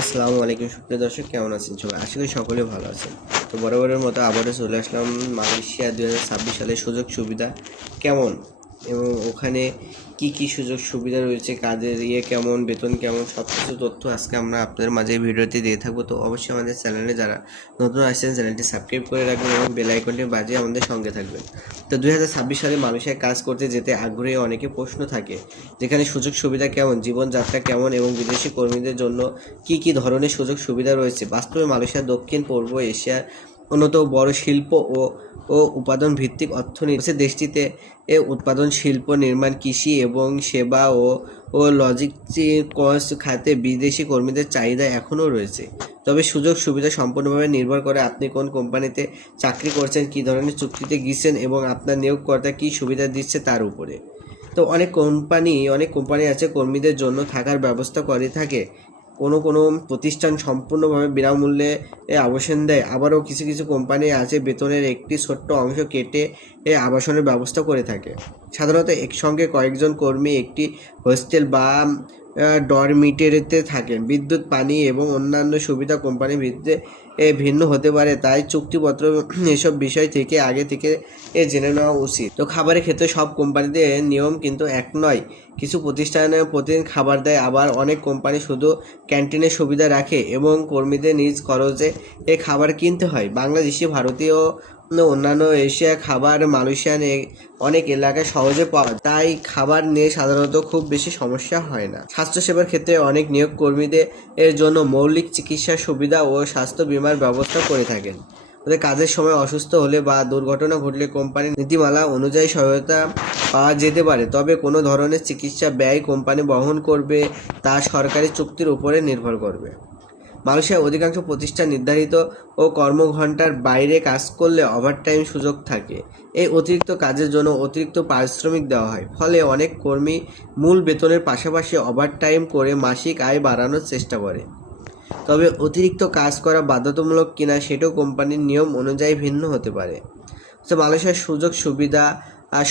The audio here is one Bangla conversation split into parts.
আসসালামু আলাইকুম সুপ্রিয় দর্শক, কেমন আছেন সবাই? আশা করি সকলে ভালো আছেন। তো বরাবরের মতো আবারও চলে আসলাম মালয়েশিয়া 2026 সালের সুযোগ সুবিধা কেমন এবং ওখানে কি কি সুযোগ সুবিধা রয়েছে, কাজের কেমন, বেতন কেমন, সব কিছু তথ্য আজকে আমরা আপনাদের মাঝে ভিডিওতে দিয়ে থাকবো। তো অবশ্যই আমাদের চ্যানেলে যারা নতুন আসছেন চ্যানেলটি সাবস্ক্রাইব করে রাখবেন এবং বেল আইকনটি বাজিয়ে আমাদের সঙ্গে থাকবেন। তো 2026 সালে মালয়েশিয়ায় কাজ করতে যেতে আগ্রহী অনেকে প্রশ্ন থাকে, যেখানে সুযোগ সুবিধা কেমন, জীবনযাত্রা কেমন এবং বিদেশি কর্মীদের জন্য কি কি ধরনের সুযোগ সুবিধা রয়েছে। বাস্তবে মালয়েশিয়া দক্ষিণ পূর্ব এশিয়ার অন্যতম বড় শিল্প ও ও উৎপাদন ভিত্তিক অর্থনীতি। দেশটিতে উৎপাদন শিল্প, নির্মাণ, কৃষি এবং সেবা ও লজিস্টিক্স খাতে বিদেশি কর্মীদের চাহিদা এখনও রয়েছে। তবে সুযোগ সুবিধা সম্পূর্ণভাবে নির্ভর করে আপনি কোন কোম্পানিতে চাকরি করছেন, কী ধরনের চুক্তিতে গিয়েছেন এবং আপনার নিয়োগকর্তা কী সুবিধা দিচ্ছে তার উপরে। তো অনেক কোম্পানি আছে কর্মীদের জন্য থাকার ব্যবস্থা করে থাকে। কোনো প্রতিষ্ঠান সম্পূর্ণভাবে বিনামূল্যে আবাসন দেয়। আবারও কিছু কিছু কোম্পানি আছে বেতনের একটি ছোট্ট অংশ কেটে আবাসনের ব্যবস্থা করে থাকে। সাধারণত একসঙ্গে কয়েকজন কর্মী একটি হোস্টেল বা ডরমিটরিতে থাকেন। বিদ্যুৎ, পানি এবং অন্যান্য সুবিধা কোম্পানির ভিত্তিতে ভিন্ন হতে পারে, তাই চুক্তিপত্র এসব বিষয় থেকে আগে থেকে জেনে নেওয়া উচিত। তো খাবারের ক্ষেত্রে সব কোম্পানিতে নিয়ম কিন্তু এক নয়। কিছু প্রতিষ্ঠানে প্রতিদিন খাবার দেয়, আবার অনেক কোম্পানি শুধু ক্যান্টিনের সুবিধা রাখে এবং কর্মীদের নিজ খরচে খাবার কিনতে হয়। বাংলাদেশি, ভারতীয় অন্যান্য এশিয়া খাবার মালয়েশিয়ান অনেক এলাকায় সহজে পাওয়া যায়, তাই খাবার নিয়ে সাধারণত খুব বেশি সমস্যা হয় না। স্বাস্থ্যসেবার ক্ষেত্রে অনেক নিয়োগ কর্মীদের এর জন্য মৌলিক চিকিৎসা সুবিধা ও স্বাস্থ্য বীমার ব্যবস্থা করে থাকেন। তাদের কাজের সময় অসুস্থ হলে বা দুর্ঘটনা ঘটলে কোম্পানির নীতিমালা অনুযায়ী সহায়তা পাওয়া যেতে পারে, তবে কোনো ধরনের চিকিৎসা ব্যয় কোম্পানি বহন করবে তা সরকারি চুক্তির উপরে নির্ভর করবে। মালয়েশিয়ার অধিকাংশ প্রতিষ্ঠান নির্ধারিত ও কর্মঘণ্টার বাইরে কাজ করলে ওভারটাইম সুযোগ থাকে। এই অতিরিক্ত কাজের জন্য অতিরিক্ত পারিশ্রমিক দেওয়া হয়, ফলে অনেক কর্মী মূল বেতনের পাশাপাশি ওভারটাইম করে মাসিক আয় বাড়ানোর চেষ্টা করে। তবে অতিরিক্ত কাজ করা বাধ্যতামূলক কিনা সেটাও কোম্পানির নিয়ম অনুযায়ী ভিন্ন হতে পারে। তো মালয়েশিয়ার সুযোগ সুবিধা,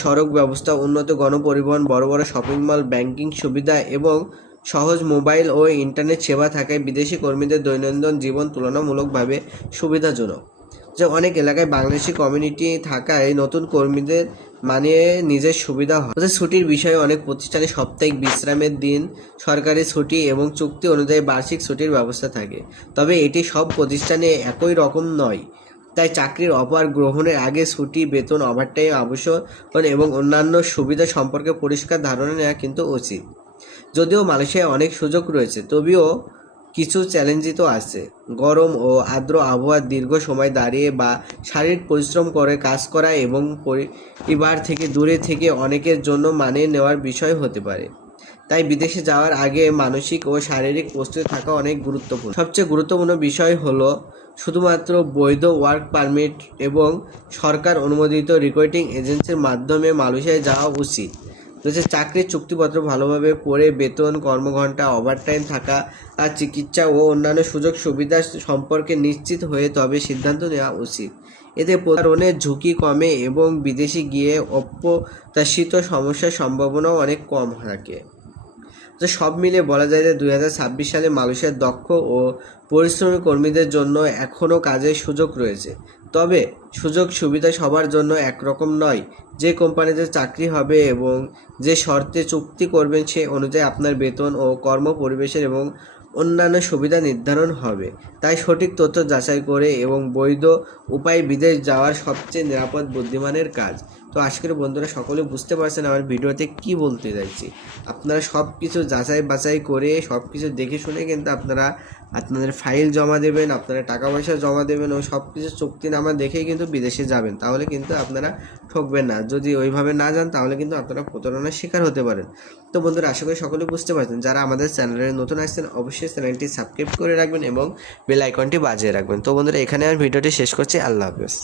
সড়ক ব্যবস্থা, উন্নত গণপরিবহন, বড় বড় শপিং মল, ব্যাংকিং সুবিধা এবং সহজ মোবাইল ও ইন্টারনেট সেবা থাকায় বিদেশি কর্মীদের দৈনন্দিন জীবন তুলনামূলকভাবে সুবিধাজনক। যে অনেক এলাকায় বাংলাদেশি কমিউনিটি থাকায় নতুন কর্মীদের মানিয়ে নিজের সুবিধা হয়। ছুটির বিষয়ে অনেক প্রতিষ্ঠানে সাপ্তাহিক বিশ্রামের দিন, সরকারি ছুটি এবং চুক্তি অনুযায়ী বার্ষিক ছুটির ব্যবস্থা থাকে, তবে এটি সব প্রতিষ্ঠানে একই রকম নয়। তাই চাকরির অফার গ্রহণের আগে ছুটি, বেতন, ওভারটাইম, আবাসন এবং অন্যান্য সুবিধা সম্পর্কে পরিষ্কার ধারণা নেওয়া কিন্তু উচিত। যদিও মালয়েশিয়ায় অনেক সুযোগ রয়েছে, তবেও কিছু চ্যালেঞ্জই তো আছে। গরম ও আর্দ্র আবহাওয়া, দীর্ঘ সময় দাঁড়িয়ে বা শারীরিক পরিশ্রম করে কাজ করা এবং পরিবার থেকে দূরে থেকে অনেকের জন্য মানিয়ে নেওয়ার বিষয় হতে পারে। তাই বিদেশে যাওয়ার আগে মানসিক ও শারীরিক প্রস্তুতি থাকা অনেক গুরুত্বপূর্ণ। সবচেয়ে গুরুত্বপূর্ণ বিষয় হলো শুধুমাত্র বৈধ ওয়ার্ক পারমিট এবং সরকার অনুমোদিত রিক্রুটিং এজেন্সির মাধ্যমে মালয়েশিয়ায় যাওয়া উচিত। চাকরির চুক্তিপত্র ভালোভাবে পড়ে বেতন, কর্মঘণ্টা, ওভারটাইম থাকা, চিকিৎসা ও অন্যান্য সুযোগ সুবিধা সম্পর্কে নিশ্চিত হয়ে তবে সিদ্ধান্ত নেওয়া উচিত। এতে প্রতারণের ঝুঁকি কমে এবং বিদেশে গিয়ে অপ্রত্যাশিত সমস্যার সম্ভাবনাও অনেক কম থাকে। তো সব মিলে বলা যায় যে 2026 সালে মালয়েশিয়ার দক্ষ ও পরিশ্রমী কর্মীদের জন্য এখনও কাজের সুযোগ রয়েছে। তবে সুযোগ সুবিধা সবার জন্য একরকম নয়। যে কোম্পানিতে চাকরি হবে এবং যে শর্তে চুক্তি করবেন সে অনুযায়ী আপনার বেতন ও কর্ম পরিবেশের এবং অন্যান্য সুবিধা নির্ধারণ হবে। তাই সঠিক তথ্য যাচাই করে এবং বৈধ উপায়ে বিদেশ যাওয়ার সবচেয়ে নিরাপদ বুদ্ধিমানের কাজ। তো আজকের বন্ধুরা সকলে বুঝতে পারছেন আমার ভিডিওতে কি বলতে চাইছি। আপনারা সব কিছু যাচাই বাছাই করে সব কিছু দেখে শুনে কিন্তু আপনারা আপনাদের ফাইল জমা দেবেন, আপনারা টাকা পয়সা জমা দেবেন ও সব কিছু চুক্তিনামা দেখেই কিন্তু বিদেশে যাবেন, তাহলে কিন্তু আপনারা ঠকবেন না। যদি ওইভাবে না যান তাহলে কিন্তু আপনারা প্রতারণার শিকার হতে পারেন। তো বন্ধুরা আশা করি সকলে বুঝতে পারছেন। যারা আমাদের চ্যানেলে নতুন আসছেন অবশ্যই চ্যানেলটি সাবস্ক্রাইব করে রাখবেন এবং বেল আইকনটি বাজিয়ে রাখবেন। তো বন্ধুরা এখানে আমি ভিডিওটি শেষ করছি। আল্লাহ হাফেজ।